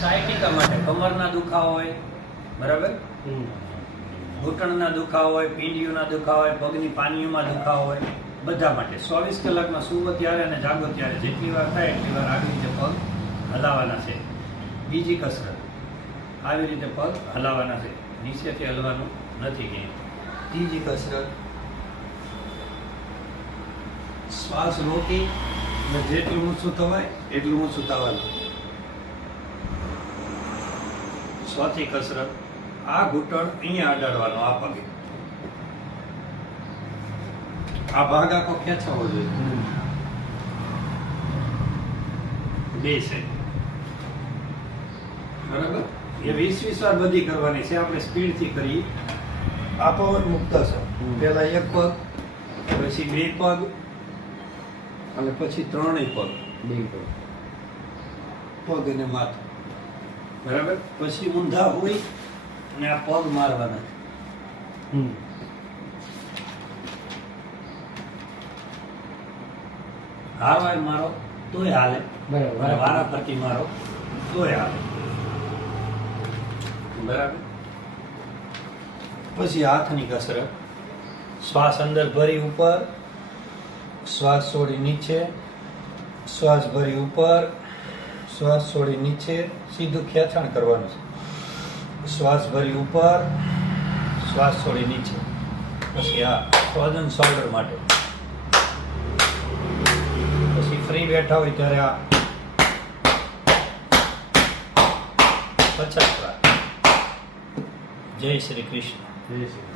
Sciatica માટે કમરના દુખાવા હોય, બરાબર, ઘૂંટણના દુખાવા હોય, પીંડીઓના દુખાવા હોય, પગની પાનીઓમાં દુખાવા હોય, બધા માટે 24 કલાકમાં સૂવો ત્યારે અને જાગો ત્યારે જેટલી વાર થાય એટલી વાર આવી રીતે પગ હલાવવાના છે. બીજી કસરત, આવી રીતે પગ હલાવવાના છે, નીચેથી હલવાનું નથી કે. ત્રીજી કસરત, શ્વાસ રોકી અને જેટલું ઊંચું થવાય એટલું ઊંચું થવાનું. ચોથી કસરત, આ ઘૂંટણ અહીંયા અડાડવાનો, આ પગે આ ભાગ આખો ખેંચાવો જોઈએ. 2 છે, બરાબર. એ 20 વાર બધી કરવાની છે. આપણે સ્પીડથી કરી. આ પવન મુક્ત છે. પહેલા 1 પગ, પછી 2 પગ અને પછી 3 પગ. 2 પગ, પગ અને માથું, બરાબર. પછી ઊંધા હોય અને આ પગ મારવાના. હાર મારો તોય હાલે, બરાબર. વારા ફરતી મારો તોય હાલે, બરાબર. પછી હાથની કસરત, શ્વાસ અંદર ભરી ઉપર, શ્વાસ છોડી નીચે, શ્વાસ ભરી ઉપર, શ્વાસ છોડી નીચે, સીધું ખેંચાણ કરવાનું છે. શ્વાસ ભરી ઉપર, શ્વાસ છોડી નીચે. પછી આ ફ્રોઝન શોલ્ડર માટે. પછી ફ્રી બેઠા હોય ત્યારે આ 50 વાર. જય શ્રી કૃષ્ણ. જય શ્રી